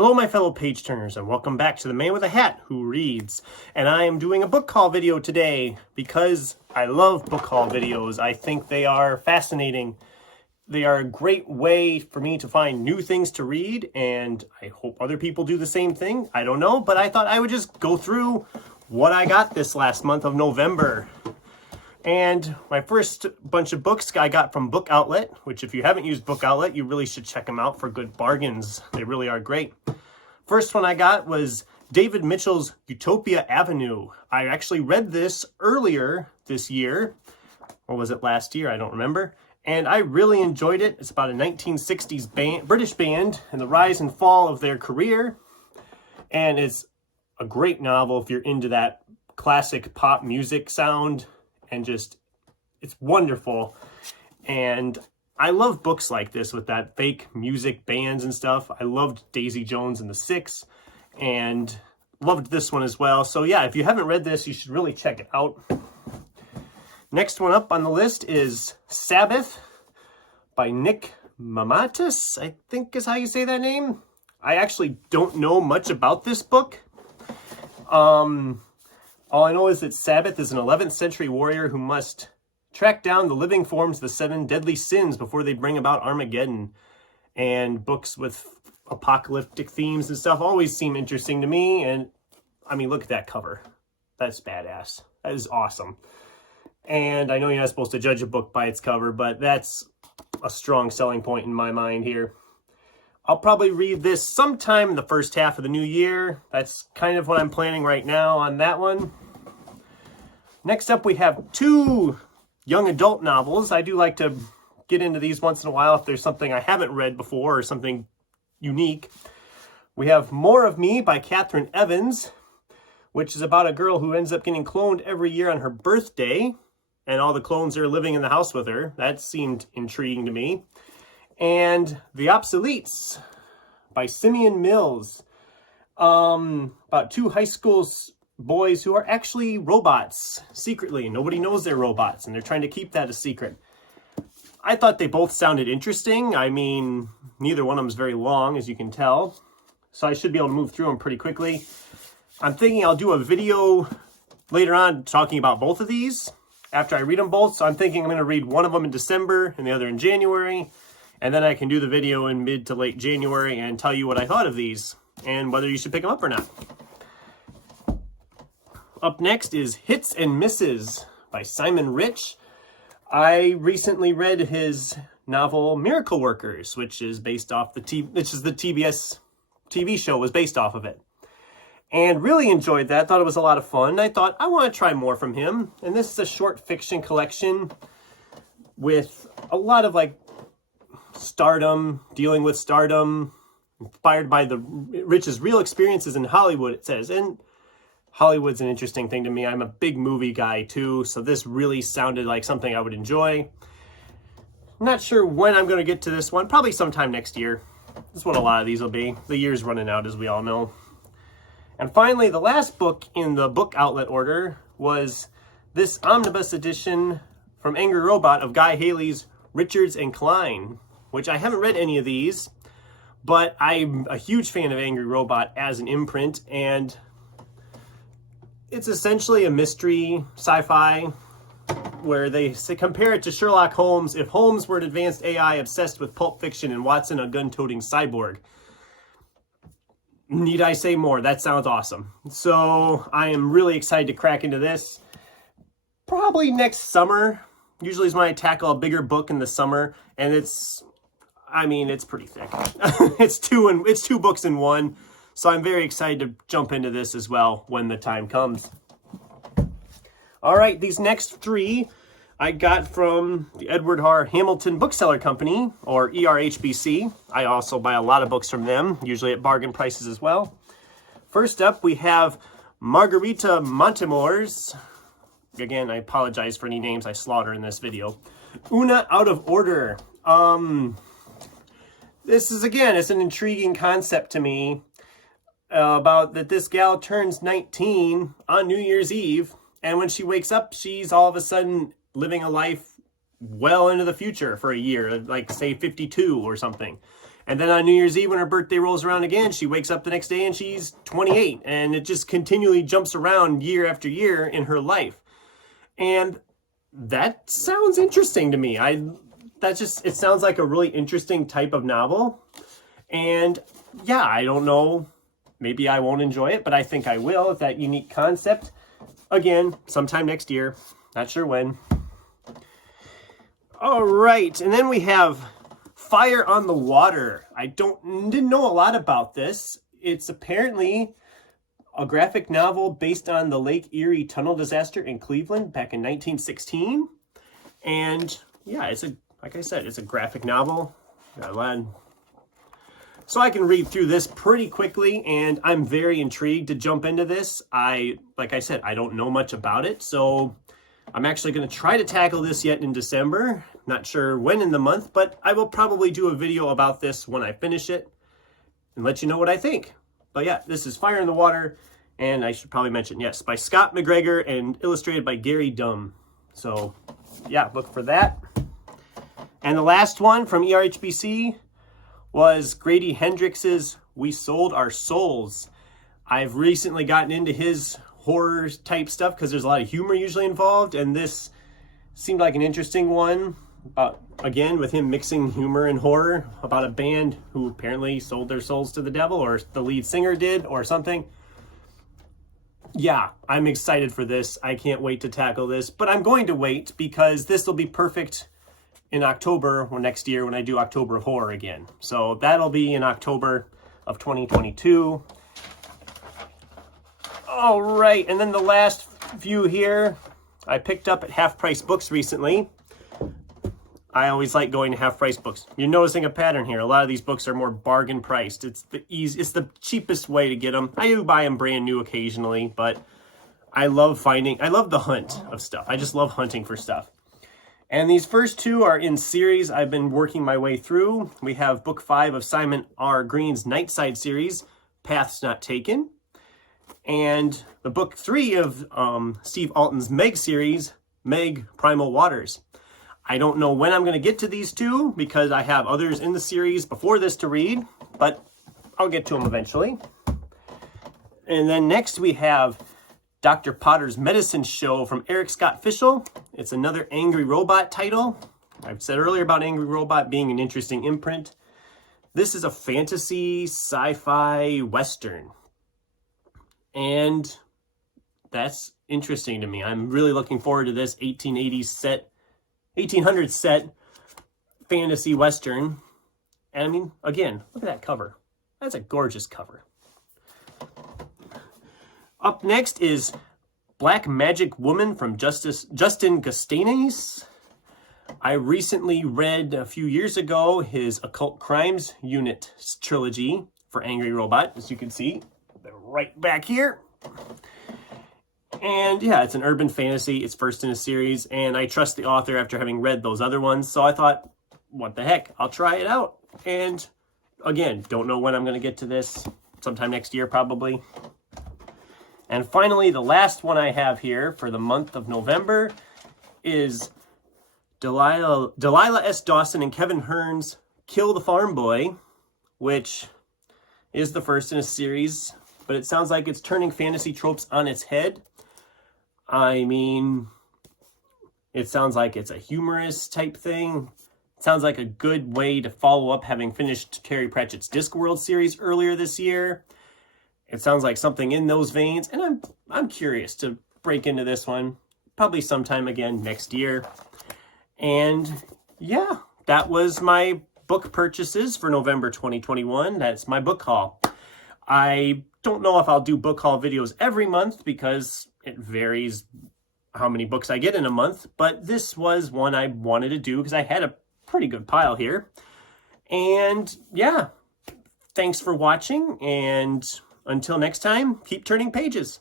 Hello my fellow page turners and welcome back to the man with a hat who reads. And I am doing a book haul video today because I love book haul videos. I think they are fascinating. They are a great way for me to find new things to read, and I hope other people do the same thing. I don't know, but I thought I would just go through what I got this last month of November. And my first bunch of books I got from Book Outlet, which if you haven't used Book Outlet, you really should check them out for good bargains. They really are great. First one I got was David Mitchell's Utopia Avenue. I actually read this earlier this year, or was it last year? I don't remember. And I really enjoyed it. It's about a 1960s British band and the rise and fall of their career. And it's a great novel if you're into that classic pop music sound. And just, it's wonderful. And I love books like this with that fake music bands and stuff. I loved Daisy Jones and the Six and loved this one as well. So yeah, if you haven't read this, you should really check it out. Next one up on the list is Sabbath by Nick Mamatis, I think is how you say that name. I actually don't know much about this book. All I know is that Sabbath is an 11th century warrior who must track down the living forms of the 7 deadly sins before they bring about Armageddon. And books with apocalyptic themes and stuff always seem interesting to me. And I mean, look at that cover. That's badass. That is awesome. And I know you're not supposed to judge a book by its cover, but that's a strong selling point in my mind here. I'll probably read this sometime in the first half of the new year. That's kind of what I'm planning right now on that one. Next up, we have 2 young adult novels. I do like to get into these once in a while if there's something I haven't read before or something unique. We have More of Me by Catherine Evans, which is about a girl who ends up getting cloned every year on her birthday, and all the clones are living in the house with her. That seemed intriguing to me. And The Obsoletes by Simeon Mills, about 2 high school boys who are actually robots secretly. Nobody knows they're robots, and they're trying to keep that a secret. I thought they both sounded interesting. I mean, neither one of them is very long, as you can tell, so I should be able to move through them pretty quickly. I'm thinking I'll do a video later on talking about both of these after I read them both. So I'm thinking I'm going to read one of them in December and the other in January. And then I can do the video in mid to late January and tell you what I thought of these and whether you should pick them up or not. Up next is Hits and Misses by Simon Rich. I recently read his novel Miracle Workers, which is based off the TBS TV show was based off of it. And really enjoyed that. Thought it was a lot of fun. I thought I want to try more from him. And this is a short fiction collection with a lot of like stardom, dealing with stardom, inspired by the Rich's real experiences in Hollywood, it says. And Hollywood's an interesting thing to me. I'm a big movie guy too, so this really sounded like something I would enjoy. Not sure when I'm going to get to this one. Probably sometime next year. That's what a lot of these will be. The year's running out, as we all know. And finally, the last book in the Book Outlet order was this omnibus edition from Angry Robot of Guy Haley's Richards and Klein, which I haven't read any of these, but I'm a huge fan of Angry Robot as an imprint, and it's essentially a mystery sci-fi where they compare it to Sherlock Holmes if Holmes were an advanced AI obsessed with pulp fiction and Watson a gun-toting cyborg. Need I say more? That sounds awesome. So I am really excited to crack into this. Probably next summer. Usually is when I tackle a bigger book in the summer, and it's pretty thick. It's two books in one. So I'm very excited to jump into this as well when the time comes. All right, these next 3 I got from the Edward R. Hamilton Bookseller Company, or ERHBC. I also buy a lot of books from them, usually at bargain prices as well. First up, we have Margarita Montemores. Again, I apologize for any names I slaughter in this video. Una Out of Order. This is, again, it's an intriguing concept to me. About that this gal turns 19 on New Year's Eve, and when she wakes up, she's all of a sudden living a life well into the future for a year, like say 52 or something. And then on New Year's Eve, when her birthday rolls around again, she wakes up the next day and she's 28. And it just continually jumps around year after year in her life. And that sounds interesting to me. It sounds like a really interesting type of novel. And yeah, I don't know. Maybe I won't enjoy it, but I think I will. It's that unique concept. Again, sometime next year. Not sure when. All right. And then we have Fire on the Water. I didn't know a lot about this. It's apparently a graphic novel based on the Lake Erie tunnel disaster in Cleveland back in 1916. And yeah, like I said, it's a graphic novel. So I can read through this pretty quickly, and I'm very intrigued to jump into this. Like I said, I don't know much about it, so I'm actually going to try to tackle this yet in December. Not sure when in the month, but I will probably do a video about this when I finish it and let you know what I think. But yeah, this is Fire in the Water, and I should probably mention, yes, by Scott McGregor and illustrated by Gary Dumm. So yeah, look for that. And the last one from ERHBC was Grady Hendrix's We Sold Our Souls. I've recently gotten into his horror type stuff because there's a lot of humor usually involved, and this seemed like an interesting one. Again, with him mixing humor and horror about a band who apparently sold their souls to the devil, or the lead singer did, or something. Yeah, I'm excited for this. I can't wait to tackle this, but I'm going to wait because this will be perfect in October or next year when I do October of Horror again. So that'll be in October of 2022. All right, and then the last few here, I picked up at Half Price Books recently. I always like going to Half Price Books. You're noticing a pattern here. A lot of these books are more bargain priced. It's the cheapest way to get them. I do buy them brand new occasionally, but I love the hunt of stuff. I just love hunting for stuff. And these first two are in series I've been working my way through. We have book 5 of Simon R. Green's Nightside series, Paths Not Taken. And the book 3 of Steve Alton's Meg series, Meg Primal Waters. I don't know when I'm going to get to these two because I have others in the series before this to read, but I'll get to them eventually. And then next we have Dr. Potter's Medicine Show from Eric Scott Fishel. It's another Angry Robot title. I've said earlier about Angry Robot being an interesting imprint. This is a fantasy, sci-fi, western. And that's interesting to me. I'm really looking forward to this 1800s set fantasy western. And I mean, again, look at that cover. That's a gorgeous cover. Up next is Black Magic Woman from Justin Castanes. I recently read a few years ago his Occult Crimes Unit trilogy for Angry Robot, as you can see. They're right back here. And yeah, it's an urban fantasy. It's first in a series, and I trust the author after having read those other ones. So I thought, what the heck? I'll try it out. And again, don't know when I'm going to get to this. Sometime next year, probably. And finally, the last one I have here for the month of November is Delilah S. Dawson and Kevin Hearn's Kill the Farm Boy, which is the first in a series, but it sounds like it's turning fantasy tropes on its head. I mean, it sounds like it's a humorous type thing. It sounds like a good way to follow up having finished Terry Pratchett's Discworld series earlier this year. It sounds like something in those veins, and I'm curious to break into this one, probably sometime again next year. And yeah, that was my book purchases for November 2021. That's my book haul. I don't know if I'll do book haul videos every month because it varies how many books I get in a month, but this was one I wanted to do because I had a pretty good pile here. And yeah, thanks for watching, and until next time, keep turning pages.